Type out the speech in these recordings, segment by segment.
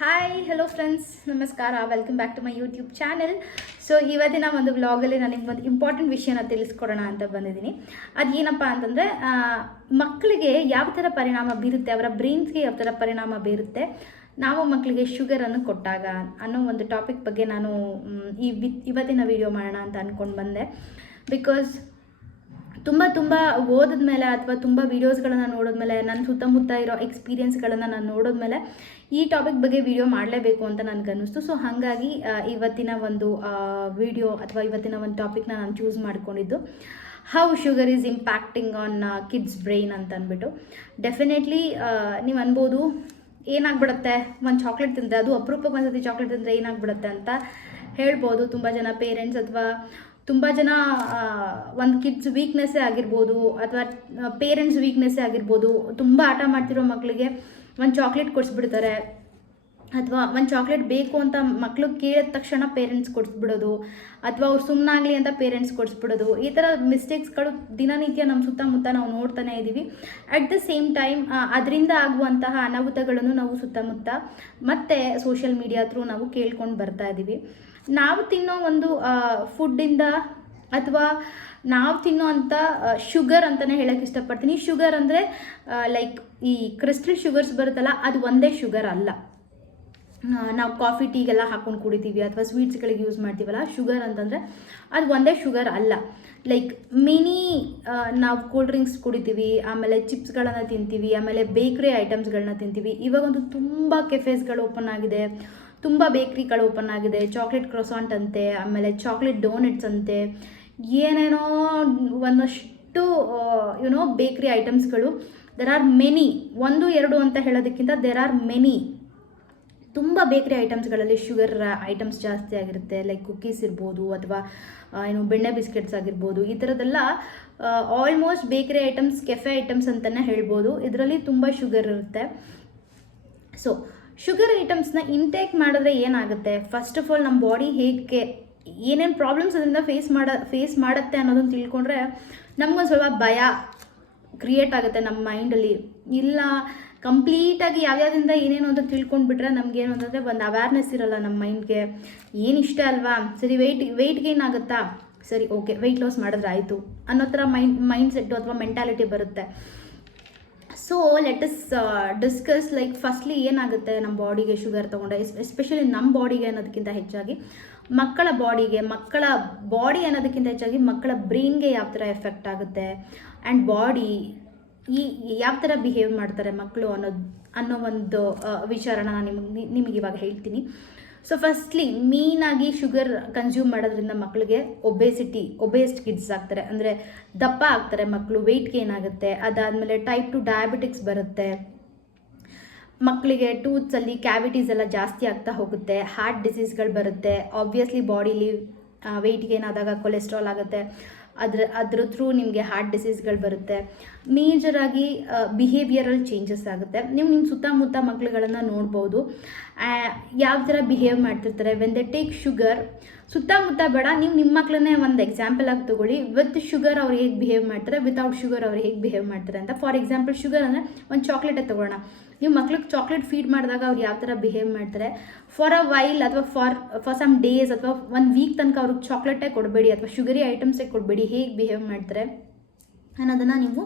Hi hello friends, ನಮಸ್ಕಾರ. Welcome back to my YouTube channel. So ಇವತ್ತಿನ ಒಂದು ವ್ಲಾಗಲ್ಲಿ ನನಗೆ ಒಂದು ಇಂಪಾರ್ಟೆಂಟ್ ವಿಷಯನ ತಿಳಿಸ್ಕೊಡೋಣ ಅಂತ ಬಂದಿದ್ದೀನಿ. ಅದೇನಪ್ಪ ಅಂತಂದರೆ, ಮಕ್ಕಳಿಗೆ ಯಾವ ಥರ ಪರಿಣಾಮ ಬೀರುತ್ತೆ, ಅವರ ಬ್ರೈನ್ಸ್ಗೆ ಯಾವ ಥರ ಪರಿಣಾಮ ಬೀರುತ್ತೆ ನಾವು ಮಕ್ಕಳಿಗೆ ಶುಗರನ್ನು ಕೊಟ್ಟಾಗ ಅನ್ನೋ ಒಂದು ಟಾಪಿಕ್ ಬಗ್ಗೆ ನಾನು ಇವತ್ತಿನ ವಿಡಿಯೋ ಮಾಡೋಣ ಅಂತ ಅಂದ್ಕೊಂಡು ಬಂದೆ. ಬಿಕಾಸ್ ತುಂಬ ಓದಿದ್ಮೇಲೆ ಅಥವಾ ತುಂಬ ವೀಡಿಯೋಸ್ಗಳನ್ನು ನೋಡಿದ್ಮೇಲೆ, ನನ್ನ ಸುತ್ತಮುತ್ತ ಇರೋ ಎಕ್ಸ್ಪೀರಿಯೆನ್ಸ್ಗಳನ್ನು ನಾನು ನೋಡಿದ್ಮೇಲೆ ಈ ಟಾಪಿಕ್ ಬಗ್ಗೆ ವಿಡಿಯೋ ಮಾಡಲೇಬೇಕು ಅಂತ ನನಗನ್ನಿಸ್ತು. ಸೊ ಹಾಗಾಗಿ ಇವತ್ತಿನ ಒಂದು ವಿಡಿಯೋ ಅಥವಾ ಇವತ್ತಿನ ಒಂದು ಟಾಪಿಕ್ನ ನಾನು ಚೂಸ್ ಮಾಡ್ಕೊಂಡಿದ್ದು how sugar is impacting on kids brain ಅಂತ ಅಂದ್ಬಿಟ್ಟು. ಡೆಫಿನೆಟ್ಲಿ ನೀವು ಅನ್ಬೋದು, ಏನಾಗ್ಬಿಡುತ್ತೆ ಒಂದು ಚಾಕ್ಲೇಟ್ ತಿಂದರೆ, ಅದು ಅಪರೂಪಕ್ಕೆ ಒಂದ್ಸತಿ ಚಾಕ್ಲೇಟ್ ತಿಂದರೆ ಏನಾಗ್ಬಿಡುತ್ತೆ ಅಂತ ಹೇಳ್ಬೋದು ತುಂಬ ಜನ ಪೇರೆಂಟ್ಸ್, ಅಥವಾ ತುಂಬ ಜನ ಒಂದು ಕಿಡ್ಸ್ ವೀಕ್ನೆಸ್ಸೇ ಆಗಿರ್ಬೋದು ಅಥವಾ ಪೇರೆಂಟ್ಸ್ ವೀಕ್ನೆಸ್ಸೇ ಆಗಿರ್ಬೋದು. ತುಂಬ ಆಟ ಮಾಡ್ತಿರೋ ಮಕ್ಕಳಿಗೆ ಒಂದು ಚಾಕ್ಲೇಟ್ ಕೊಡಿಸ್ಬಿಡ್ತಾರೆ, ಅಥವಾ ಒಂದು ಚಾಕ್ಲೇಟ್ ಬೇಕು ಅಂತ ಮಕ್ಕಳು ಕೇಳಿದ ತಕ್ಷಣ ಪೇರೆಂಟ್ಸ್ ಕೊಡಿಸ್ಬಿಡೋದು, ಅಥವಾ ಅವ್ರು ಸುಮ್ಮನಾಗಲಿ ಅಂತ ಪೇರೆಂಟ್ಸ್ ಕೊಡಿಸ್ಬಿಡೋದು. ಈ ಥರ ಮಿಸ್ಟೇಕ್ಸ್ಗಳು ದಿನನಿತ್ಯ ನಮ್ಮ ಸುತ್ತಮುತ್ತ ನಾವು ನೋಡ್ತಾನೆ ಇದ್ದೀವಿ. ಅಟ್ ದ ಸೇಮ್ ಟೈಮ್ ಅದರಿಂದ ಆಗುವಂತಹ ಅನಾಹುತಗಳನ್ನು ನಾವು ಸುತ್ತಮುತ್ತ ಮತ್ತು ಸೋಷಿಯಲ್ ಮೀಡಿಯಾ ಥ್ರೂ ನಾವು ಕೇಳ್ಕೊಂಡು ಬರ್ತಾ ಇದ್ದೀವಿ. ನಾವು ತಿನ್ನೋ ಒಂದು ಫುಡ್ಡಿಂದ ಅಥವಾ ನಾವು ತಿನ್ನೋ ಅಂಥ ಶುಗರ್ ಅಂತಲೇ ಹೇಳೋಕ್ಕೆ ಇಷ್ಟಪಡ್ತೀನಿ. ಶುಗರ್ ಅಂದರೆ ಲೈಕ್ ಈ ಕ್ರಿಸ್ಟಲ್ ಶುಗರ್ಸ್ ಬರುತ್ತಲ್ಲ, ಅದು ಒಂದೇ ಶುಗರ್ ಅಲ್ಲ. ನಾವು ಕಾಫಿ ಟೀಗೆಲ್ಲ ಹಾಕ್ಕೊಂಡು ಕುಡಿತೀವಿ ಅಥವಾ ಸ್ವೀಟ್ಸ್ಗಳಿಗೆ ಯೂಸ್ ಮಾಡ್ತೀವಲ್ಲ, ಶುಗರ್ ಅಂತಂದರೆ ಅದು ಒಂದೇ ಶುಗರ್ ಅಲ್ಲ. ಲೈಕ್ ಮಿನಿ ನಾವು ಕೂಲ್ ಡ್ರಿಂಕ್ಸ್ ಕುಡಿತೀವಿ, ಆಮೇಲೆ ಚಿಪ್ಸ್ಗಳನ್ನು ತಿಂತೀವಿ, ಆಮೇಲೆ ಬೇಕ್ರಿ ಐಟಮ್ಸ್ಗಳನ್ನ ತಿಂತೀವಿ. ಇವಾಗಂತೂ ತುಂಬ ಕೆಫೇಸ್ಗಳು ಓಪನ್ ಆಗಿದೆ, ತುಂಬ ಬೇಕ್ರಿಗಳು ಓಪನ್ ಆಗಿದೆ. ಚಾಕ್ಲೇಟ್ ಕ್ರೋಸಾಂಟ್ ಅಂತೆ, ಆಮೇಲೆ ಚಾಕ್ಲೇಟ್ ಡೋನೆಟ್ಸ್ ಅಂತೆ, ಏನೇನೋ ಒಂದಷ್ಟು ಬೇಕ್ರಿ ಐಟಮ್ಸ್ಗಳು. ದೆರ್ ಆರ್ ಮೆನಿ, ಒಂದು ಎರಡು ಅಂತ ಹೇಳೋದಕ್ಕಿಂತ ದೆರ್ ಆರ್ ಮೆನಿ. ತುಂಬ ಬೇಕ್ರಿ ಐಟಮ್ಸ್ಗಳಲ್ಲಿ ಶುಗರ್ ಐಟಮ್ಸ್ ಜಾಸ್ತಿ ಆಗಿರುತ್ತೆ. ಲೈಕ್ ಕುಕ್ಕೀಸ್ ಇರ್ಬೋದು, ಅಥವಾ ಬೆಣ್ಣೆ ಬಿಸ್ಕೆಟ್ಸ್ ಆಗಿರ್ಬೋದು. ಈ ಥರದ್ದೆಲ್ಲ almost bakery items, cafe items ಅಂತಲೇ ಹೇಳ್ಬೋದು. ಇದರಲ್ಲಿ ತುಂಬ ಶುಗರ್ ಇರುತ್ತೆ. ಸೊ ಶುಗರ್ ಐಟಮ್ಸ್ನ ಇಂಟೇಕ್ ಮಾಡಿದ್ರೆ ಏನಾಗುತ್ತೆ, ಫಸ್ಟ್ ಆಫ್ ಆಲ್ ನಮ್ಮ ಬಾಡಿ ಹೇಗೆ ಏನೇನು ಪ್ರಾಬ್ಲಮ್ಸ್ ಅದರಿಂದ ಫೇಸ್ ಮಾಡುತ್ತೆ ಅನ್ನೋದನ್ನು ತಿಳ್ಕೊಂಡ್ರೆ ನಮಗೊಂದು ಸ್ವಲ್ಪ ಭಯ ಕ್ರಿಯೇಟ್ ಆಗುತ್ತೆ ನಮ್ಮ ಮೈಂಡಲ್ಲಿ. ಇಲ್ಲ ಕಂಪ್ಲೀಟಾಗಿ ಯಾವ್ಯಾವುದರಿಂದ ಏನೇನು ಅಂತ ತಿಳ್ಕೊಂಡ್ಬಿಟ್ರೆ ನಮಗೇನು ಅಂತಂದರೆ ಒಂದು ಅವೇರ್ನೆಸ್ ಇರಲ್ಲ ನಮ್ಮ ಮೈಂಡ್ಗೆ. ಏನು ಇಷ್ಟ ಅಲ್ವಾ, ಸರಿ ವೆಯ್ಟ್ ಗೇನ್ ಆಗುತ್ತಾ, ಸರಿ ಓಕೆ ವೆಯ್ಟ್ ಲಾಸ್ ಮಾಡಿದ್ರೆ ಆಯಿತು ಅನ್ನೋ ಥರ ಮೈಂಡ್ ಸೆಟ್ಟು ಅಥವಾ ಮೆಂಟಾಲಿಟಿ ಬರುತ್ತೆ. So let us discuss like firstly ಏನಾಗುತ್ತೆ ನಮ್ಮ ಬಾಡಿಗೆ ಶುಗರ್ ತೊಗೊಂಡ್ರೆ, ಎಸ್ಪೆಷಲಿ ನಮ್ಮ ಬಾಡಿಗೆ ಅನ್ನೋದಕ್ಕಿಂತ ಹೆಚ್ಚಾಗಿ ಮಕ್ಕಳ ಬಾಡಿ ಅನ್ನೋದಕ್ಕಿಂತ ಹೆಚ್ಚಾಗಿ ಮಕ್ಕಳ ಬ್ರೈನ್ಗೆ ಯಾವ ಥರ ಎಫೆಕ್ಟ್ ಆಗುತ್ತೆ, ಆ್ಯಂಡ್ ಬಾಡಿ ಯಾವ ಥರ ಬಿಹೇವ್ ಮಾಡ್ತಾರೆ ಮಕ್ಕಳು ಅನ್ನೋ ಒಂದು ವಿಚಾರನ ನಾನು ನಿಮಗೆ ಇವಾಗ ಹೇಳ್ತೀನಿ. ಸೊ ಫಸ್ಟ್ಲಿ ಮೇಯ್ನಾಗಿ ಶುಗರ್ ಕನ್ಸ್ಯೂಮ್ ಮಾಡೋದ್ರಿಂದ ಮಕ್ಕಳಿಗೆ ಒಬೇಸ್ಡ್ ಕಿಡ್ಸ್ ಆಗ್ತಾರೆ, ಅಂದರೆ ದಪ್ಪ ಆಗ್ತಾರೆ ಮಕ್ಕಳು, ವೆಯ್ಟ್ ಗೇನ್ ಆಗುತ್ತೆ. ಅದಾದಮೇಲೆ ಟೈಪ್ 2 ಡಯಾಬಿಟಿಕ್ಸ್ ಬರುತ್ತೆ ಮಕ್ಕಳಿಗೆ. ಟೂತ್ಸಲ್ಲಿ ಕ್ಯಾವಿಟೀಸ್ ಎಲ್ಲ ಜಾಸ್ತಿ ಆಗ್ತಾ ಹೋಗುತ್ತೆ, ಹಾರ್ಟ್ ಡಿಸೀಸ್ಗಳು ಬರುತ್ತೆ. ಆಬ್ವಿಯಸ್ಲಿ ಬಾಡಿಲಿ ವೆಯ್ಟ್ ಗೇನ್ ಆದಾಗ ಕೊಲೆಸ್ಟ್ರಾಲ್ ಆಗುತ್ತೆ, ಅದ್ರ ಥ್ರೂ ನಿಮಗೆ ಹಾರ್ಟ್ ಡಿಸೀಸ್ಗಳು ಬರುತ್ತೆ. ಮೇಜರಾಗಿ ಬಿಹೇವಿಯರಲ್ ಚೇಂಜಸ್ ಆಗುತ್ತೆ. ನೀವು ನಿಮ್ಮ ಸುತ್ತಮುತ್ತ ಮಕ್ಕಳುಗಳನ್ನು ನೋಡ್ಬೋದು, ಯಾವ ಥರ ಬಿಹೇವ್ ಮಾಡ್ತಿರ್ತಾರೆ ವೆನ್ ದೆ ಟೇಕ್ ಶುಗರ್. ಸುತ್ತಮುತ್ತ ಬೇಡ, ನೀವು ನಿಮ್ಮ ಮಕ್ಕಳನ್ನೇ ಒಂದು ಎಕ್ಸಾಂಪಲ್ ಆಗಿ ತೊಗೊಳ್ಳಿ. ವಿತ್ ಶುಗರ್ ಅವ್ರು ಹೇಗೆ ಬಿಹೇವ್ ಮಾಡ್ತಾರೆ, ವಿತೌಟ್ ಶುಗರ್ ಅವ್ರು ಹೇಗೆ ಬಿಹೇವ್ ಮಾಡ್ತಾರೆ ಅಂತ. ಫಾರ್ ಎಕ್ಸಾಂಪಲ್ ಶುಗರ್ ಅಂದರೆ ಒಂದು ಚಾಕ್ಲೇಟೇ ತೊಗೊಳ್ಳೋಣ. ನೀವು ಮಕ್ಳಿಗೆ ಚಾಕ್ಲೇಟ್ ಫೀಡ್ ಮಾಡಿದಾಗ ಅವ್ರು ಯಾವ ಥರ ಬಿಹೇವ್ ಮಾಡ್ತಾರೆ, ಫಾರ್ ಅ ವೈಲ್ ಅಥವಾ ಫಾರ್ ಸಮ್ ಡೇಸ್ ಅಥವಾ 1 ವೀಕ್ ತನಕ ಅವ್ರಿಗೆ ಚಾಕ್ಲೇಟೇ ಕೊಡಬೇಡಿ ಅಥವಾ ಶುಗರಿ ಐಟಮ್ಸೇ ಕೊಡಬೇಡಿ, ಹೇಗೆ ಬಿಹೇವ್ ಮಾಡ್ತಾರೆ ಅನ್ನೋದನ್ನು ನೀವು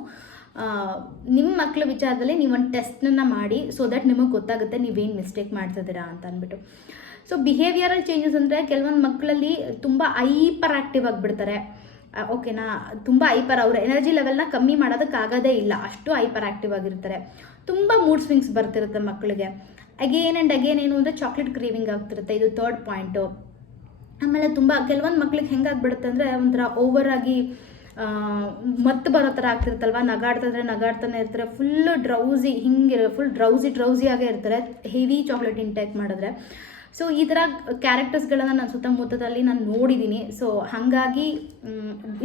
ನಿಮ್ಮ ಮಕ್ಕಳ ವಿಚಾರದಲ್ಲಿ ನೀವು ಒಂದು ಟೆಸ್ಟನ್ನು ಮಾಡಿ, ಸೊ ದಟ್ ನಿಮಗೆ ಗೊತ್ತಾಗುತ್ತೆ ನೀವೇನು ಮಿಸ್ಟೇಕ್ ಮಾಡ್ತಿದ್ದೀರಾ ಅಂತ ಅಂದ್ಬಿಟ್ಟು. ಸೊ ಬಿಹೇವಿಯರಲ್ ಚೇಂಜಸ್ ಅಂದರೆ ಕೆಲವೊಂದು ಮಕ್ಕಳಲ್ಲಿ ತುಂಬ ಹೈಪರ್ ಆ್ಯಕ್ಟಿವ್ ಆಗಿಬಿಡ್ತಾರೆ, ಓಕೆನಾ. ತುಂಬ ಅವ್ರ ಎನರ್ಜಿ ಲೆವೆಲ್ನ ಕಮ್ಮಿ ಮಾಡೋದಕ್ಕಾಗೋದೇ ಇಲ್ಲ, ಅಷ್ಟು ಹೈಪರ್ ಆ್ಯಕ್ಟಿವ್ ಆಗಿರ್ತಾರೆ. ತುಂಬ ಮೂಡ್ ಸ್ವಿಂಗ್ಸ್ ಬರ್ತಿರುತ್ತೆ ಮಕ್ಕಳಿಗೆ. ಅಗೇನ್ ಆ್ಯಂಡ್ ಅಗೇನ್ ಏನು ಅಂದರೆ ಚಾಕ್ಲೇಟ್ ಕ್ರೇವಿಂಗ್ ಆಗ್ತಿರುತ್ತೆ, ಇದು 3rd ಪಾಯಿಂಟು. ಆಮೇಲೆ ಕೆಲವೊಂದು ಮಕ್ಳಿಗೆ ಹೆಂಗಾಗ್ಬಿಡುತ್ತೆ ಅಂದರೆ ಒಂಥರ ಓವರ್ ಆಗಿ ಮತ್ತೆ ಬರೋ ಥರ ಆಗ್ತಿರ್ತಲ್ವ, ನಗಾಡ್ತಾನೆ ಇರ್ತಾರೆ, ಫುಲ್ ಡ್ರೌಸಿಯಾಗೇ ಇರ್ತಾರೆ ಹೆವಿ ಚಾಕ್ಲೇಟ್ ಇಂಟೇಕ್ ಮಾಡಿದ್ರೆ. ಸೊ ಈ ಥರ ಕ್ಯಾರೆಕ್ಟರ್ಸ್ಗಳನ್ನು ನಾನು ಸುತ್ತಮುತ್ತದಲ್ಲಿ ನಾನು ನೋಡಿದ್ದೀನಿ. ಸೊ ಹಾಗಾಗಿ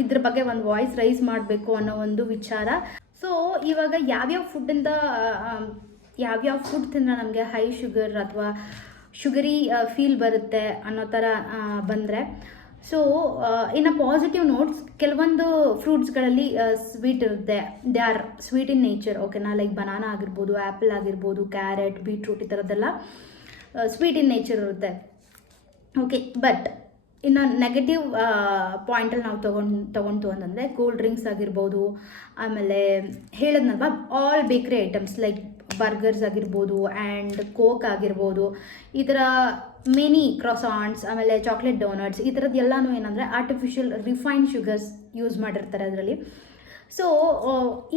ಇದ್ರ ಬಗ್ಗೆ ಒಂದು ವಾಯ್ಸ್ ರೈಸ್ ಮಾಡಬೇಕು ಅನ್ನೋ ಒಂದು ವಿಚಾರ. ಸೊ ಇವಾಗ ಯಾವ್ಯಾವ ಫುಡ್ ತಿಂದರೆ ನಮಗೆ ಹೈ ಶುಗರ್ ಅಥವಾ ಶುಗರಿ ಫೀಲ್ ಬರುತ್ತೆ ಅನ್ನೋ ಥರ ಬಂದರೆ, so in a positive notes, ಕೆಲವೊಂದು ಫ್ರೂಟ್ಸ್ಗಳಲ್ಲಿ ಸ್ವೀಟ್ ಇರುತ್ತೆ, they are sweet in nature, ಓಕೆನಾ. ಲೈಕ್ ಬನಾನಾ ಆಗಿರ್ಬೋದು, ಆ್ಯಪಲ್ ಆಗಿರ್ಬೋದು, ಕ್ಯಾರೆಟ್, ಬೀಟ್ರೂಟ್, ಈ ಥರದ್ದೆಲ್ಲ ಸ್ವೀಟ್ ಇನ್ ನೇಚರ್ ಇರುತ್ತೆ. ಓಕೆ, ಬಟ್ ಇನ್ನು ನೆಗೆಟಿವ್ ಪಾಯಿಂಟಲ್ಲಿ ನಾವು ತೊಗೊಂತು ಅಂತಂದರೆ ಕೂಲ್ ಡ್ರಿಂಕ್ಸ್ ಆಗಿರ್ಬೋದು, ಆಮೇಲೆ ಹೇಳಿದ್ನಲ್ವ all bakery items like burgers ಆಗಿರ್ಬೋದು ಆ್ಯಂಡ್ ಕೋಕ್ ಆಗಿರ್ಬೋದು, ಈ ಥರ ಮೆನಿ ಕ್ರಾಸಾಂಟ್ಸ್, ಆಮೇಲೆ ಚಾಕ್ಲೇಟ್ ಡೋನಟ್ಸ್, ಈ ಥರದ್ದು ಎಲ್ಲನೂ ಏನಂದರೆ ಆರ್ಟಿಫಿಷಿಯಲ್ ರಿಫೈನ್ಡ್ ಶುಗರ್ಸ್ ಯೂಸ್ ಮಾಡಿರ್ತಾರೆ ಅದರಲ್ಲಿ. ಸೊ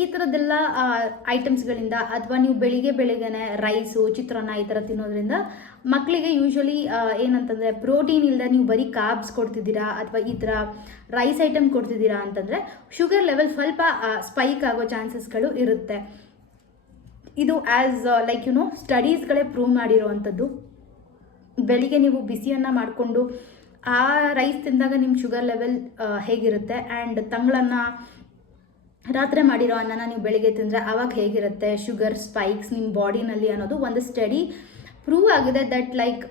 ಈ ಥರದ್ದೆಲ್ಲ ಐಟಮ್ಸ್ಗಳಿಂದ, ಅಥವಾ ನೀವು ಬೆಳಿಗ್ಗೆನೆ ರೈಸು, ಚಿತ್ರಾನ್ನ ಈ ಥರ ತಿನ್ನೋದ್ರಿಂದ ಮಕ್ಕಳಿಗೆ ಯೂಶ್ವಲಿ ಏನಂತಂದರೆ ಪ್ರೋಟೀನ್ ಇಲ್ಲದೆ ನೀವು ಬರೀ ಕಾರ್ಬ್ಸ್ ಕೊಡ್ತಿದ್ದೀರಾ ಅಥವಾ ಈ ಥರ ರೈಸ್ ಐಟಮ್ ಕೊಡ್ತಿದ್ದೀರಾ ಅಂತಂದರೆ ಶುಗರ್ ಲೆವೆಲ್ ಸ್ವಲ್ಪ ಸ್ಪೈಕ್ ಆಗೋ ಚಾನ್ಸಸ್ಗಳು ಇರುತ್ತೆ. ಇದು ಆ್ಯಸ್ ಲೈಕ್ ಸ್ಟಡೀಸ್ಗಳೇ ಪ್ರೂವ್ ಮಾಡಿರೋವಂಥದ್ದು. ಬೆಳಿಗ್ಗೆ ನೀವು ಬಿಸಿಯನ್ನು ಮಾಡಿಕೊಂಡು ಆ ರೈಸ್ ತಿಂದಾಗ ನಿಮ್ಮ ಶುಗರ್ ಲೆವೆಲ್ ಹೇಗಿರುತ್ತೆ, ಆ್ಯಂಡ್ ತಂಗಳನ್ನ ರಾತ್ರಿ ಮಾಡಿರೋ ಅನ್ನನ ನೀವು ಬೆಳಿಗ್ಗೆ ತಿಂದರೆ ಆವಾಗ ಹೇಗಿರುತ್ತೆ ಶುಗರ್ ಸ್ಪೈಕ್ಸ್ ನಿಮ್ಮ ಬಾಡಿನಲ್ಲಿ ಅನ್ನೋದು ಒಂದು ಸ್ಟಡಿ ಪ್ರೂವ್ ಆಗಿದೆ. ದಟ್ ಲೈಕ್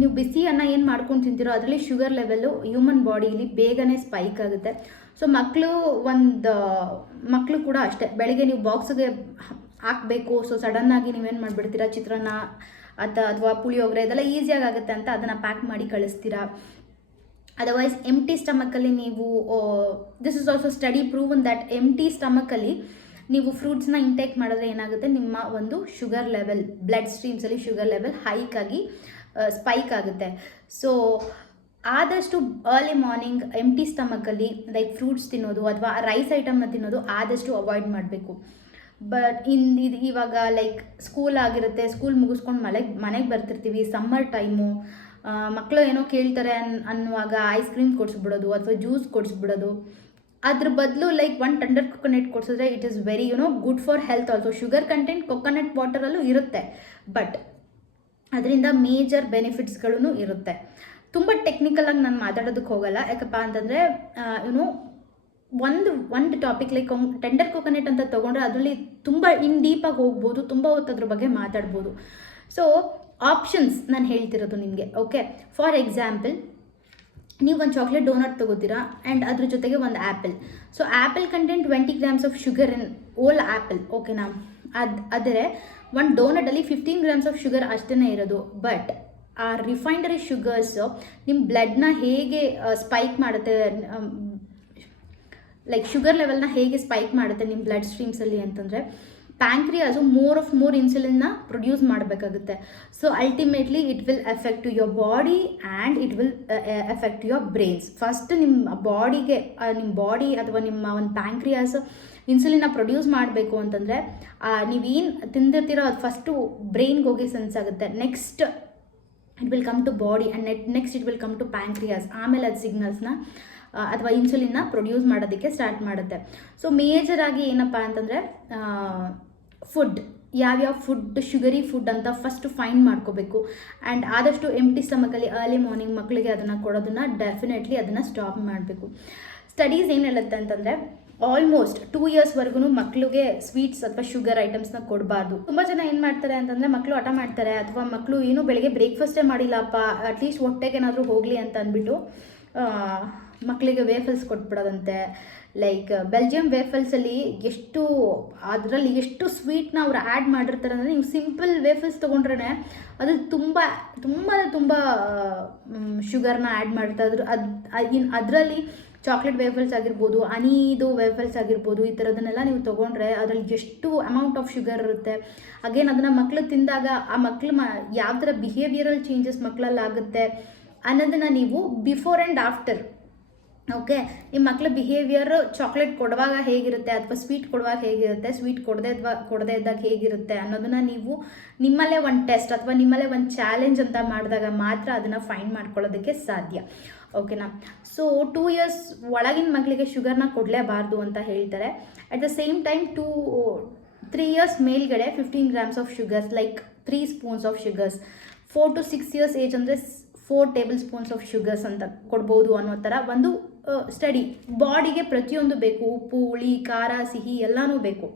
ನೀವು ಬಿಸಿ ಅನ್ನ ಏನು ಮಾಡ್ಕೊಂಡು ತಿಂತೀರೋ ಅದರಲ್ಲಿ ಶುಗರ್ ಲೆವೆಲ್ಲು ಹ್ಯೂಮನ್ ಬಾಡಿಲಿ ಬೇಗನೆ ಸ್ಪೈಕ್ ಆಗುತ್ತೆ. ಸೊ ಮಕ್ಕಳು ಕೂಡ ಅಷ್ಟೇ, ಬೆಳಿಗ್ಗೆ ನೀವು ಬಾಕ್ಸ್ಗೆ ಹಾಕಬೇಕು, ಸೊ ಸಡನ್ನಾಗಿ ನೀವೇನು ಮಾಡಿಬಿಡ್ತೀರಾ, ಚಿತ್ರಾನ್ನ ಅಥವಾ ಪುಳಿಯೋಗರೆ ಇದೆಲ್ಲ ಈಸಿಯಾಗಿ ಆಗುತ್ತೆ ಅಂತ ಅದನ್ನು ಪ್ಯಾಕ್ ಮಾಡಿ ಕಳಿಸ್ತೀರಾ. ಅದರ್ವೈಸ್ ಎಂಟಿ ಸ್ಟಮಕಲ್ಲಿ ನೀವು this is also study proven that empty ಸ್ಟಮಕಲ್ಲಿ ನೀವು ಫ್ರೂಟ್ಸ್ನ ಇಂಟೇಕ್ ಮಾಡಿದ್ರೆ ಏನಾಗುತ್ತೆ, ನಿಮ್ಮ ಒಂದು ಶುಗರ್ ಲೆವೆಲ್ ಬ್ಲಡ್ ಸ್ಟ್ರೀಮ್ಸಲ್ಲಿ ಶುಗರ್ ಲೆವೆಲ್ ಹೈಕ್ ಆಗಿ ಸ್ಪೈಕ್ ಆಗುತ್ತೆ. ಸೊ ಆದಷ್ಟು ಅರ್ಲಿ ಮಾರ್ನಿಂಗ್ ಎಂಟಿ ಸ್ಟಮಕಲ್ಲಿ ಲೈಕ್ ಫ್ರೂಟ್ಸ್ ತಿನ್ನೋದು ಅಥವಾ ರೈಸ್ ಐಟಮ್ನ ತಿನ್ನೋದು ಆದಷ್ಟು ಅವಾಯ್ಡ್ ಮಾಡಬೇಕು. ಬಟ್ ಇದು ಇವಾಗ ಲೈಕ್ ಸ್ಕೂಲ್ ಆಗಿರುತ್ತೆ, ಸ್ಕೂಲ್ ಮುಗಿಸ್ಕೊಂಡು ಮನೆಗೆ ಬರ್ತಿರ್ತೀವಿ, ಸಮ್ಮರ್ ಟೈಮು, ಮಕ್ಕಳು ಏನೋ ಕೇಳ್ತಾರೆ ಅನ್ನುವಾಗ ಐಸ್ ಕ್ರೀಮ್ ಕೊಡಿಸ್ಬಿಡೋದು ಅಥವಾ ಜ್ಯೂಸ್ ಕೊಡಿಸ್ಬಿಡೋದು. ಅದ್ರ ಬದಲು ಲೈಕ್ ಒನ್ ಟೆಂಡರ್ ಕೊಕೊನಟ್ ಕೊಡಿಸಿದ್ರೆ it is very good for health also. Sugar content coconut ವಾಟರಲ್ಲೂ ಇರುತ್ತೆ, ಬಟ್ ಅದರಿಂದ ಮೇಜರ್ ಬೆನಿಫಿಟ್ಸ್ಗಳೂ ಇರುತ್ತೆ. ತುಂಬ ಟೆಕ್ನಿಕಲಾಗಿ ನಾನು ಮಾತಾಡೋದಕ್ಕೆ ಹೋಗಲ್ಲ, ಯಾಕಪ್ಪ ಅಂತಂದರೆ ಒಂದು ಟಾಪಿಕ್ ಲೈಕ್ ಟೆಂಡರ್ ಕೊಕೊನಟ್ ಅಂತ ತೊಗೊಂಡ್ರೆ ಅದರಲ್ಲಿ ತುಂಬ ಡೀಪಾಗಿ ಹೋಗ್ಬೋದು, ತುಂಬ ಹೊತ್ತು ಅದ್ರ ಬಗ್ಗೆ ಮಾತಾಡ್ಬೋದು. ಸೊ ಆಪ್ಷನ್ಸ್ ನಾನು ಹೇಳ್ತಿರೋದು ನಿಮಗೆ. ಓಕೆ, ಫಾರ್ ಎಕ್ಸಾಂಪಲ್ ನೀವು ಒಂದು ಚಾಕ್ಲೇಟ್ ಡೋನಟ್ ತೊಗೋತೀರಾ ಆ್ಯಂಡ್ ಅದ್ರ ಜೊತೆಗೆ ಒಂದು apple. So apple content 20 grams of sugar in whole apple. ಓಕೆನಾ, ಆದರೆ ಒಂದು ಡೋನಟಲ್ಲಿ 15 grams ಆಫ್ ಶುಗರ್ ಅಷ್ಟೇ ಇರೋದು. ಬಟ್ ಆ ರಿಫೈನರಿ ಶುಗರ್ಸು ನಿಮ್ಮ ಬ್ಲಡ್ನ ಹೇಗೆ ಸ್ಪೈಕ್ ಮಾಡುತ್ತೆ, ಲೈಕ್ ಶುಗರ್ ಲೆವೆಲ್ನ ಹೇಗೆ ಸ್ಪೈಕ್ ಮಾಡುತ್ತೆ ನಿಮ್ಮ ಬ್ಲಡ್ ಸ್ಟ್ರೀಮ್ಸಲ್ಲಿ ಅಂತಂದರೆ, ಪ್ಯಾಂಕ್ರಿಯಾಸು ಮೋರ್ ಇನ್ಸುಲಿನ್ನ ಪ್ರೊಡ್ಯೂಸ್ ಮಾಡಬೇಕಾಗುತ್ತೆ. So ultimately it will affect to your body and it will affect to your brains. First ನಿಮ್ಮ ಬಾಡಿ ಅಥವಾ ನಿಮ್ಮ ಒಂದು ಪ್ಯಾಂಕ್ರಿಯಾಸ್ ಇನ್ಸುಲಿನ್ನ ಪ್ರೊಡ್ಯೂಸ್ ಮಾಡಬೇಕು ಅಂತಂದರೆ ನೀವೇನು ತಿಂದಿರ್ತೀರೋ ಅದು ಫಸ್ಟು ಬ್ರೈನ್ಗೆ ಹೋಗಿ ಸೆನ್ಸ್ ಆಗುತ್ತೆ. Next it will come to body and next it will come to pancreas. ಆಮೇಲೆ ಅದು ಸಿಗ್ನಲ್ಸ್ನ ಅಥವಾ ಇನ್ಸುಲಿನ್ನ ಪ್ರೊಡ್ಯೂಸ್ ಮಾಡೋದಕ್ಕೆ ಸ್ಟಾರ್ಟ್ ಮಾಡುತ್ತೆ. ಸೊ ಮೇಜರಾಗಿ ಏನಪ್ಪ ಅಂತಂದರೆ ಫುಡ್, ಯಾವ್ಯಾವ ಫುಡ್ ಶುಗರಿ ಫುಡ್ ಅಂತ ಫಸ್ಟ್ ಫೈಂಡ್ ಮಾಡ್ಕೋಬೇಕು. ಆ್ಯಂಡ್ ಆದಷ್ಟು ಎಂಟಿ ಸ್ಟಮಕಲ್ಲಿ ಅರ್ಲಿ ಮಾರ್ನಿಂಗ್ ಮಕ್ಕಳಿಗೆ ಅದನ್ನು ಕೊಡೋದನ್ನು ಡೆಫಿನೆಟ್ಲಿ ಅದನ್ನು ಸ್ಟಾಪ್ ಮಾಡಬೇಕು. ಸ್ಟಡೀಸ್ ಏನು ಹೇಳುತ್ತೆ ಅಂತಂದರೆ ಆಲ್ಮೋಸ್ಟ್ 2 yearsವರೆಗೂ ಮಕ್ಕಳಿಗೆ ಸ್ವೀಟ್ಸ್ ಅಥವಾ ಶುಗರ್ ಐಟಮ್ಸ್ನ ಕೊಡಬಾರ್ದು. ತುಂಬ ಜನ ಏನು ಮಾಡ್ತಾರೆ ಅಂತಂದರೆ ಮಕ್ಕಳು ಹಠ ಮಾಡ್ತಾರೆ, ಅಥವಾ ಮಕ್ಕಳು ಏನೂ ಬೆಳಗ್ಗೆ ಬ್ರೇಕ್ಫಾಸ್ಟೇ ಮಾಡಿಲ್ಲಪ್ಪ, ಅಟ್ಲೀಸ್ಟ್ ಹೊಟ್ಟೆಗೆ ಏನಾದರೂ ಹೋಗಲಿ ಅಂತ ಅಂದ್ಬಿಟ್ಟು ಮಕ್ಕಳಿಗೆ ವೇಫಲ್ಸ್ ಕೊಟ್ಬಿಡೋದಂತೆ. ಲೈಕ್ ಬೆಲ್ಜಿಯಂ ವೇಫಲ್ಸಲ್ಲಿ ಅದರಲ್ಲಿ ಎಷ್ಟು ಸ್ವೀಟ್ನ ಅವ್ರು ಆ್ಯಡ್ ಮಾಡಿರ್ತಾರೆ ಅಂದರೆ, ನೀವು ಸಿಂಪಲ್ ವೇಫಲ್ಸ್ ತೊಗೊಂಡ್ರೆ ಅದ್ರಲ್ಲಿ ತುಂಬ ಶುಗರ್ನ ಆ್ಯಡ್ ಮಾಡಿರ್ತಾರೆ. ಅದರಲ್ಲಿ ಚಾಕ್ಲೇಟ್ ವೇಫಲ್ಸ್ ಆಗಿರ್ಬೋದು, ಹನಿದು ವೇಫಲ್ಸ್ ಆಗಿರ್ಬೋದು, ಈ ಥರದನ್ನೆಲ್ಲ ನೀವು ತೊಗೊಂಡ್ರೆ ಅದರಲ್ಲಿ ಎಷ್ಟು ಅಮೌಂಟ್ ಆಫ್ ಶುಗರ್ ಇರುತ್ತೆ. ಅಗೇನ್ ಅದನ್ನು ಮಕ್ಕಳು ತಿಂದಾಗ ಆ ಮಕ್ಕಳು ಯಾವ ಥರ ಬಿಹೇವಿಯರಲ್ ಚೇಂಜಸ್ ಮಕ್ಕಳಲ್ಲಿ ಆಗುತ್ತೆ ಅನ್ನೋದನ್ನು ನೀವು ಬಿಫೋರ್ ಆ್ಯಂಡ್ ಆಫ್ಟರ್, ಓಕೆ, ನಿಮ್ಮ ಮಕ್ಕಳ ಬಿಹೇವಿಯರ್ ಚಾಕ್ಲೇಟ್ ಕೊಡುವಾಗ ಹೇಗಿರುತ್ತೆ ಅಥವಾ ಸ್ವೀಟ್ ಕೊಡುವಾಗ ಹೇಗಿರುತ್ತೆ, ಸ್ವೀಟ್ ಕೊಡದೇ ಇದ್ದಾಗ ಹೇಗಿರುತ್ತೆ ಅನ್ನೋದನ್ನು ನೀವು ನಿಮ್ಮಲ್ಲೇ ಒಂದು ಟೆಸ್ಟ್ ಅಥವಾ ನಿಮ್ಮಲ್ಲೇ ಒಂದು ಚಾಲೆಂಜ್ ಅಂತ ಮಾಡಿದಾಗ ಮಾತ್ರ ಅದನ್ನು ಫೈಂಡ್ ಮಾಡ್ಕೊಳ್ಳೋದಕ್ಕೆ ಸಾಧ್ಯ. ಓಕೆನಾ. ಸೊ 2 years ಒಳಗಿನ ಮಕ್ಕಳಿಗೆ ಶುಗರ್ನ ಕೊಡಲೇಬಾರ್ದು ಅಂತ ಹೇಳ್ತಾರೆ. At the same time 3 years ಮೇಲ್ಗಡೆ 15 grams of sugars, like 3 spoons of sugars. 4 to 6 years age ಅಂದರೆ 4 tablespoons ಆಫ್ ಶುಗರ್ಸ್ ಅಂತ ಕೊಡ್ಬೋದು ಅನ್ನೋ ಥರ ಒಂದು ಸ್ಟಡಿ. ಬಾಡಿಗೆ ಪ್ರತಿಯೊಂದು ಬೇಕು, ಉಪ್ಪು, ಹುಳಿ, ಖಾರ, ಸಿಹಿ ಎಲ್ಲನೂ ಬೇಕು.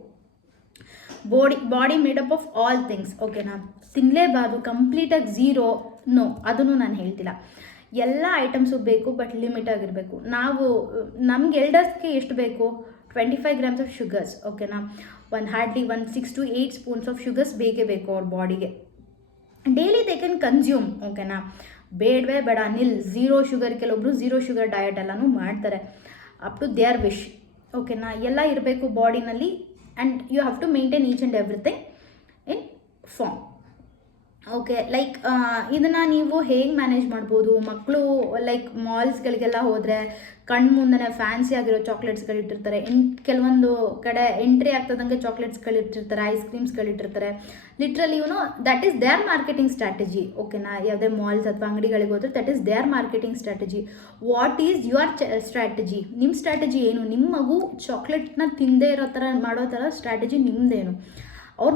Body made up of all things. ಓಕೆನಾ, ತಿನ್ನಲೇಬಾರ್ದು ಕಂಪ್ಲೀಟಾಗಿ ಝೀರೋ, ನೋ, ಅದನ್ನು ನಾನು ಹೇಳ್ತಿಲ್ಲ. ಎಲ್ಲ ಐಟಮ್ಸು ಬೇಕು, ಬಟ್ ಲಿಮಿಟ್ ಆಗಿರಬೇಕು. ನಮ್ಗೆ ಎಲ್ಡರ್ಸ್ಗೆ ಎಷ್ಟು ಬೇಕು, 25 grams ಆಫ್ ಶುಗರ್ಸ್. ಓಕೆನಾ, hardly 6 to 8 spoons of sugars ಬೇಕೇ ಬೇಕು ಅವ್ರ ಬಾಡಿಗೆ. ಡೈಲಿ ದೇ ಕ್ಯಾನ್ ಕನ್ಸ್ಯೂಮ್, ಓಕೆನಾ. ಬೇಡವೇ ಬೇಡ ನಿಲ್ ಝೀರೋ ಶುಗರ್, ಕೆಲವೊಬ್ರು ಝೀರೋ ಶುಗರ್ ಡಯಟ್ ಎಲ್ಲನೂ ಮಾಡ್ತಾರೆ, ಅಪ್ ಟು ದೇರ್ ವಿಶ್, ಓಕೆನಾ. ಎಲ್ಲ ಇರಬೇಕು ಬಾಡಿನಲ್ಲಿ, and you have to maintain each and everything in form. Okay, like ಇದನ್ನು ನೀವು ಹೇಗೆ ಮ್ಯಾನೇಜ್ ಮಾಡ್ಬೋದು? ಮಕ್ಕಳು ಲೈಕ್ ಮಾಲ್ಸ್ಗಳಿಗೆಲ್ಲ ಹೋದರೆ ಕಣ್ಣು ಮುಂದೆ ಫ್ಯಾನ್ಸಿ ಆಗಿರೋ ಚಾಕ್ಲೇಟ್ಸ್ಗಳಿಟ್ಟಿರ್ತಾರೆ, ಕೆಲವೊಂದು ಕಡೆ ಎಂಟ್ರಿ ಆಗ್ತದಂಗೆ ಚಾಕ್ಲೇಟ್ಸ್ಗಳಿಟ್ಟಿರ್ತಾರೆ, ಐಸ್ ಕ್ರೀಮ್ಸ್ಗಳಿಟ್ಟಿರ್ತಾರೆ. Literally that is their marketing strategy, ಓಕೆನಾ. ಯಾವುದೇ ಮಾಲ್ಸ್ ಅಥವಾ ಅಂಗಡಿಗಳಿಗೆ ಹೋದರೆ that is their marketing strategy. What is your strategy? ನಿಮ್ಮ ಸ್ಟ್ರಾಟಜಿ ಏನು? ನಿಮ್ಮ ಮಗು ಚಾಕ್ಲೇಟ್ನ ತಿಂದೇ ಇರೋ ಥರ ಮಾಡೋ ಥರ ಸ್ಟ್ರಾಟಜಿ ನಿಮ್ಮದೇನು? ಅವ್ರ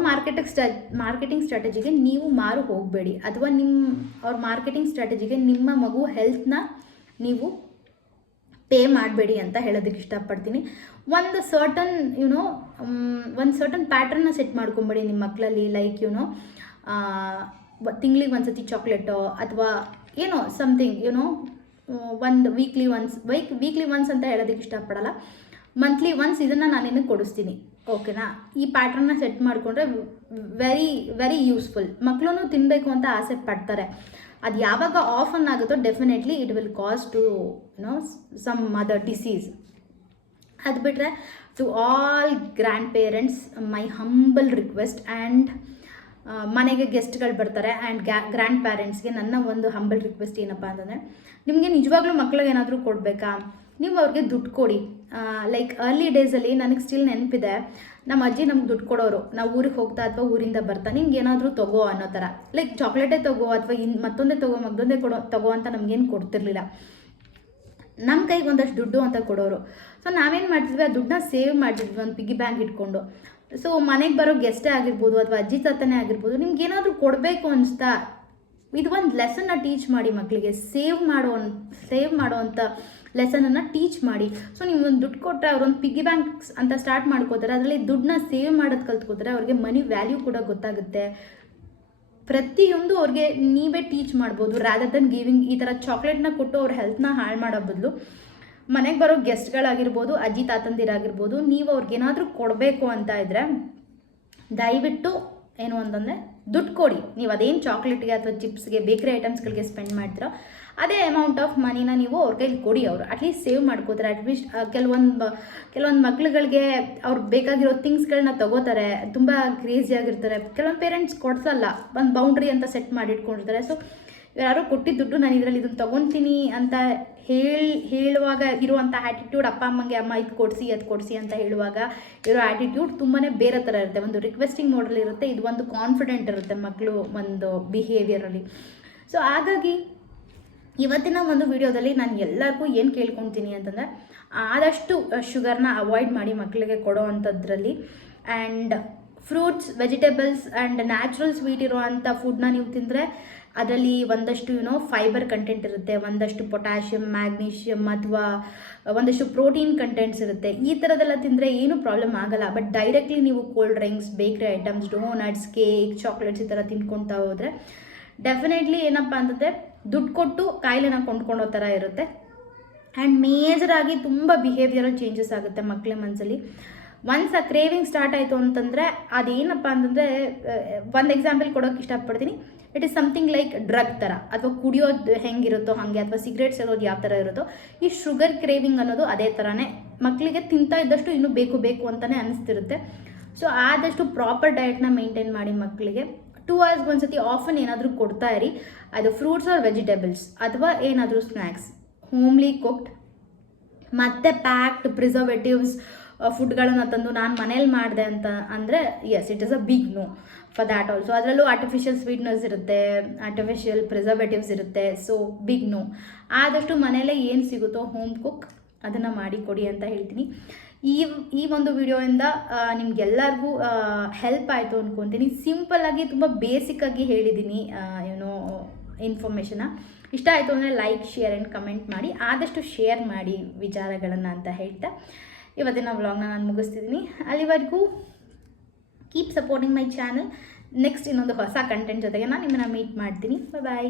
ಮಾರ್ಕೆಟಿಂಗ್ ಸ್ಟ್ರಾಟಜಿಗೆ ನೀವು ಮಾರು ಹೋಗಬೇಡಿ, ಅಥವಾ ಅವ್ರ ಮಾರ್ಕೆಟಿಂಗ್ ಸ್ಟ್ರಾಟಜಿಗೆ ನಿಮ್ಮ ಮಗು ಹೆಲ್ತ್ನ ನೀವು ಪೇ ಮಾಡಬೇಡಿ ಅಂತ ಹೇಳೋದಕ್ಕೆ ಇಷ್ಟಪಡ್ತೀನಿ. ಒಂದು ಸರ್ಟನ್ ಪ್ಯಾಟ್ರನ್ನ ಸೆಟ್ ಮಾಡ್ಕೊಂಬೇಡಿ ನಿಮ್ಮ ಮಕ್ಕಳಲ್ಲಿ. ಲೈಕ್ ತಿಂಗಳಿಗೆ ಒಂದು ಸತಿ ಚಾಕ್ಲೇಟು, ಅಥವಾ ಸಮಥಿಂಗ್ ಒಂದು ವೀಕ್ಲಿ ಒನ್ಸ್ ಅಂತ ಹೇಳೋದಕ್ಕೆ ಇಷ್ಟಪಡಲ್ಲ, ಮಂತ್ಲಿ ಒನ್ಸ್ ಇದನ್ನು ನಾನು ನಿನಗೆ ಕೊಡಿಸ್ತೀನಿ, ಓಕೆನಾ. ಈ ಪ್ಯಾಟ್ರನ್ನ ಸೆಟ್ ಮಾಡಿಕೊಂಡ್ರೆ ವೆರಿ ವೆರಿ ಯೂಸ್ಫುಲ್. ಮಕ್ಕಳು ತಿನ್ನಬೇಕು ಅಂತ ಆಸೆ ಪಡ್ತಾರೆ. ಅದು ಯಾವಾಗ ಆಫನ್ ಆಗುತ್ತೋ definitely it will cause to some other disease. ಅದು ಬಿಟ್ಟರೆ to all grandparents my humble request, and ಮನೆಗೆ ಗೆಸ್ಟ್ಗಳು ಬರ್ತಾರೆ ಆ್ಯಂಡ್ ಗ್ರ್ಯಾಂಡ್ ಪ್ಯಾರೆಂಟ್ಸ್ಗೆ ನನ್ನ ಒಂದು ಹಂಬಲ್ ರಿಕ್ವೆಸ್ಟ್ ಏನಪ್ಪ ಅಂತಂದರೆ, ನಿಮಗೆ ನಿಜವಾಗ್ಲೂ ಮಕ್ಳಿಗೆ ಏನಾದರೂ ಕೊಡಬೇಕಾ, ನೀವು ಅವ್ರಿಗೆ ದುಡ್ಡು ಕೊಡಿ. ಲೈಕ್ ಅರ್ಲಿ ಡೇಸಲ್ಲಿ ನನಗೆ ಸ್ಟಿಲ್ ನೆನಪಿದೆ, ನಮ್ಮ ಅಜ್ಜಿ ನಮ್ಗೆ ದುಡ್ಡು ಕೊಡೋರು. ನಾವು ಊರಿಗೆ ಹೋಗ್ತಾ ಅಥವಾ ಊರಿಂದ ಬರ್ತಾ ನಿಮ್ಗೆ ಏನಾದರೂ ತಗೋ ಅನ್ನೋ ಥರ, ಲೈಕ್ ಚಾಕ್ಲೇಟೇ ತಗೋ ಅಥವಾ ಮತ್ತೊಂದೇ ತಗೋ ಅಂತ ನಮಗೇನು ಕೊಡ್ತಿರ್ಲಿಲ್ಲ. ನಮ್ಮ ಕೈಗೆ ಒಂದಷ್ಟು ದುಡ್ಡು ಅಂತ ಕೊಡೋರು. ಸೊ ನಾವೇನು ಮಾಡ್ತಿದ್ವಿ, ಆ ದುಡ್ಡನ್ನ ಸೇವ್ ಮಾಡ್ತಿದ್ವಿ ಒಂದು ಪಿಗ್ಗಿ ಬ್ಯಾಂಕ್ ಇಟ್ಕೊಂಡು. ಸೊ ಮನೆಗೆ ಬರೋ ಗೆಸ್ಟೇ ಆಗಿರ್ಬೋದು ಅಥವಾ ಅಜ್ಜಿ ತಾತನೇ ಆಗಿರ್ಬೋದು, ನಿಮ್ಗೆ ಏನಾದರೂ ಕೊಡಬೇಕು ಅನಿಸ್ತಾ ಇದು ಒಂದು ಲೆಸನ್ನ ಟೀಚ್ ಮಾಡಿ ಮಕ್ಕಳಿಗೆ. ಸೇವ್ ಮಾಡೋವಂಥ ಲೆಸನನ್ನು ಟೀಚ್ ಮಾಡಿ. ಸೊ ನೀವು ಒಂದು ದುಡ್ಡು ಕೊಟ್ಟರೆ ಅವ್ರೊಂದು ಪಿಗ್ಗಿ ಬ್ಯಾಂಕ್ಸ್ ಅಂತ ಸ್ಟಾರ್ಟ್ ಮಾಡ್ಕೋತಾರೆ, ಅದರಲ್ಲಿ ದುಡ್ಡನ್ನ ಸೇವ್ ಮಾಡೋದು ಕಲ್ತ್ಕೋತಾರೆ, ಅವ್ರಿಗೆ ಮನಿ ವ್ಯಾಲ್ಯೂ ಕೂಡ ಗೊತ್ತಾಗುತ್ತೆ. ಪ್ರತಿಯೊಂದು ಅವ್ರಿಗೆ ನೀವೇ ಟೀಚ್ ಮಾಡ್ಬೋದು, ರಾದರ್ ದನ್ ಗಿವಿಂಗ್. ಈ ಥರ ಚಾಕ್ಲೇಟ್ನ ಕೊಟ್ಟು ಅವ್ರ ಹೆಲ್ತ್ನ ಹಾಳು ಮಾಡೋ ಬದಲು ಮನೆಗೆ ಬರೋ ಗೆಸ್ಟ್ಗಳಾಗಿರ್ಬೋದು, ಅಜ್ಜಿ ತಾತಂದಿರಾಗಿರ್ಬೋದು, ನೀವು ಅವ್ರಿಗೇನಾದರೂ ಕೊಡಬೇಕು ಅಂತ ಇದ್ದರೆ ದಯವಿಟ್ಟು ಏನು ಅಂತಂದರೆ ದುಡ್ಡು ಕೊಡಿ. ನೀವು ಅದೇನು ಚಾಕ್ಲೇಟ್ಗೆ ಅಥವಾ ಚಿಪ್ಸ್ಗೆ ಬೇಕ್ರಿ ಐಟಮ್ಸ್ಗಳಿಗೆ ಸ್ಪೆಂಡ್ ಮಾಡ್ತೀರೋ ಅದೇ ಅಮೌಂಟ್ ಆಫ್ ಮನಿನ ನೀವು ಅವ್ರ ಕೈಲಿ ಕೊಡಿ. ಅವರು ಅಟ್ಲೀಸ್ಟ್ ಸೇವ್ ಮಾಡ್ಕೋತಾರೆ. ಅಟ್ಲೀಸ್ಟ್ ಕೆಲವೊಂದು ಮಕ್ಳುಗಳಿಗೆ ಅವ್ರಿಗೆ ಬೇಕಾಗಿರೋ ಥಿಂಗ್ಸ್ಗಳನ್ನ ತಗೋತಾರೆ, ತುಂಬ ಕ್ರೇಜಿಯಾಗಿರ್ತಾರೆ. ಕೆಲವೊಂದು ಪೇರೆಂಟ್ಸ್ ಕೊಡ್ಸಲ್ಲ, ಒಂದು ಬೌಂಡ್ರಿ ಅಂತ ಸೆಟ್ ಮಾಡಿ ಇಟ್ಕೊಂಡಿರ್ತಾರೆ. ಸೊ ಯಾರೋ ಕೊಟ್ಟಿದ್ದ ದುಡ್ಡು ನಾನು ಇದರಲ್ಲಿ ಇದನ್ನು ತೊಗೊತೀನಿ ಅಂತ ಹೇಳುವಾಗ ಇರುವಂಥ ಆ್ಯಟಿಟ್ಯೂಡ್, ಅಪ್ಪ ಅಮ್ಮಂಗೆ ಅಮ್ಮ ಇದು ಕೊಡಿಸಿ ಅದು ಕೊಡಿಸಿ ಅಂತ ಹೇಳುವಾಗ ಇರೋ ಆ್ಯಟಿಟ್ಯೂಡ್ ತುಂಬಾ ಬೇರೆ ಥರ ಇರುತ್ತೆ. ಒಂದು ರಿಕ್ವೆಸ್ಟಿಂಗ್ ಮೋಡಲ್ ಇರುತ್ತೆ, ಇದು ಒಂದು ಕಾನ್ಫಿಡೆಂಟ್ ಇರುತ್ತೆ ಮಕ್ಕಳು ಒಂದು ಬಿಹೇವಿಯರಲ್ಲಿ. ಸೊ ಹಾಗಾಗಿ ಇವತ್ತಿನ ಒಂದು ವಿಡಿಯೋದಲ್ಲಿ ನಾನು ಎಲ್ಲರಿಗೂ ಏನು ಕೇಳ್ಕೊತೀನಿ ಅಂತಂದರೆ, ಆದಷ್ಟು ಶುಗರ್ನ ಅವಾಯ್ಡ್ ಮಾಡಿ ಮಕ್ಕಳಿಗೆ ಕೊಡೋ ಅಂಥದ್ರಲ್ಲಿ. And fruits, vegetables and natural sweet ಇರೋವಂಥ ಫುಡ್ನ ನೀವು ತಿಂದರೆ ಅದರಲ್ಲಿ ಒಂದಷ್ಟು ಫೈಬರ್ ಕಂಟೆಂಟ್ ಇರುತ್ತೆ, ಒಂದಷ್ಟು ಪೊಟ್ಯಾಷಿಯಮ್, ಮ್ಯಾಗ್ನೀಷಿಯಮ್ ಅಥವಾ ಒಂದಷ್ಟು ಪ್ರೋಟೀನ್ ಕಂಟೆಂಟ್ಸ್ ಇರುತ್ತೆ. ಈ ಥರದ್ದೆಲ್ಲ ತಿಂದರೆ ಏನೂ ಪ್ರಾಬ್ಲಮ್ ಆಗಲ್ಲ. ಬಟ್ ಡೈರೆಕ್ಟ್ಲಿ ನೀವು cold drinks, bakery items, doughnuts, cake, chocolates ಈ ಥರ ತಿನ್ಕೊಳ್ತಾ ಹೋದರೆ ಡೆಫಿನೆಟ್ಲಿ ಏನಪ್ಪ ಅಂತಂದರೆ ದುಡ್ಡು ಕೊಟ್ಟು ಕಾಯಿಲೆನ ಕೊಂಡ್ಕೊಳ್ಳೋ ಥರ ಇರುತ್ತೆ. ಆ್ಯಂಡ್ ಮೇಜರಾಗಿ ತುಂಬ ಬಿಹೇವಿಯರಲ್ ಚೇಂಜಸ್ ಆಗುತ್ತೆ ಮಕ್ಕಳ ಮನಸ್ಸಲ್ಲಿ. ಒನ್ಸ್ ಆ ಕ್ರೇವಿಂಗ್ ಸ್ಟಾರ್ಟ್ ಆಯಿತು ಅಂತಂದರೆ ಅದೇನಪ್ಪ ಅಂತಂದರೆ, ಒಂದು ಎಕ್ಸಾಂಪಲ್ ಕೊಡೋಕ್ಕೆ ಇಷ್ಟಪಡ್ತೀನಿ. It is something like drug ಥರ, ಅಥವಾ ಕುಡಿಯೋದು ಹೆಂಗಿರುತ್ತೋ ಹಾಗೆ, ಅಥವಾ ಸಿಗರೇಟ್ಸ್ ಇರೋದು ಯಾವ ಥರ ಇರುತ್ತೋ, ಈ ಶುಗರ್ ಕ್ರೇವಿಂಗ್ ಅನ್ನೋದು ಅದೇ ಥರನೇ. ಮಕ್ಕಳಿಗೆ ತಿಂತಾ ಇದ್ದಷ್ಟು ಇನ್ನೂ ಬೇಕು ಅಂತಲೇ ಅನಿಸ್ತಿರುತ್ತೆ. ಸೊ ಆದಷ್ಟು ಪ್ರಾಪರ್ ಡಯಟ್ನ ಮೇಂಟೈನ್ ಮಾಡಿ ಮಕ್ಕಳಿಗೆ. 2 hours ಒಂದ್ಸತಿ ಆಫನ್ ಏನಾದರೂ ಕೊಡ್ತಾ ಇರಿ. ಅದು ಫ್ರೂಟ್ಸ್ ಆರ್ ವೆಜಿಟೇಬಲ್ಸ್ ಅಥವಾ ಏನಾದರೂ ಸ್ನ್ಯಾಕ್ಸ್, ಹೋಮ್ಲಿ ಕುಕ್ಡ್ ಮತ್ತು ಪ್ಯಾಕ್ಡ್ ಪ್ರಿಸರ್ವೇಟಿವ್ಸ್ ಫುಡ್ಗಳನ್ನು ತಂದು ನಾನು ಮನೇಲಿ ಮಾಡಿದೆ ಅಂತ ಅಂದರೆ yes, it is a big no for that also. ಅದರಲ್ಲೂ ಆರ್ಟಿಫಿಷಿಯಲ್ ಸ್ವೀಟ್ನರ್ಸ್ ಇರುತ್ತೆ, ಆರ್ಟಿಫಿಷಿಯಲ್ ಪ್ರಿಸರ್ವೇಟಿವ್ಸ್ ಇರುತ್ತೆ. So big no. ಆದಷ್ಟು ಮನೆಯಲ್ಲೇ ಏನು ಸಿಗುತ್ತೋ ಹೋಮ್ ಕುಕ್ ಅದನ್ನು ಮಾಡಿ ಕೊಡಿ ಅಂತ ಹೇಳ್ತೀನಿ. ಈ ಒಂದು ವಿಡಿಯೋಯಿಂದ ನಿಮಗೆಲ್ಲರಿಗೂ ಹೆಲ್ಪ್ ಆಯಿತು ಅಂದ್ಕೊತೀನಿ. ಸಿಂಪಲ್ಲಾಗಿ ತುಂಬ ಬೇಸಿಕ್ಕಾಗಿ ಹೇಳಿದ್ದೀನಿ ಇನ್ಫಾರ್ಮೇಷನ್ನ. ಇಷ್ಟ ಆಯಿತು ಅಂದರೆ ಲೈಕ್, ಶೇರ್ ಆ್ಯಂಡ್ ಕಮೆಂಟ್ ಮಾಡಿ. ಆದಷ್ಟು ಶೇರ್ ಮಾಡಿ ವಿಚಾರಗಳನ್ನು ಅಂತ ಹೇಳ್ತಾ ಇವತ್ತಿನ ವ್ಲಾಗ್ನ ನಾನು ಮುಗಿಸ್ತಿದ್ದೀನಿ. ಅಲ್ಲಿವರೆಗೂ keep supporting my channel. Next ಇನ್ನೊಂದು ಹೊಸ ಕಂಟೆಂಟ್ ಜೊತೆಗೆ ನಾನು ನಿಮ್ಮನ್ನು ಮೀಟ್ ಮಾಡ್ತೀನಿ. ಬಾಯ್.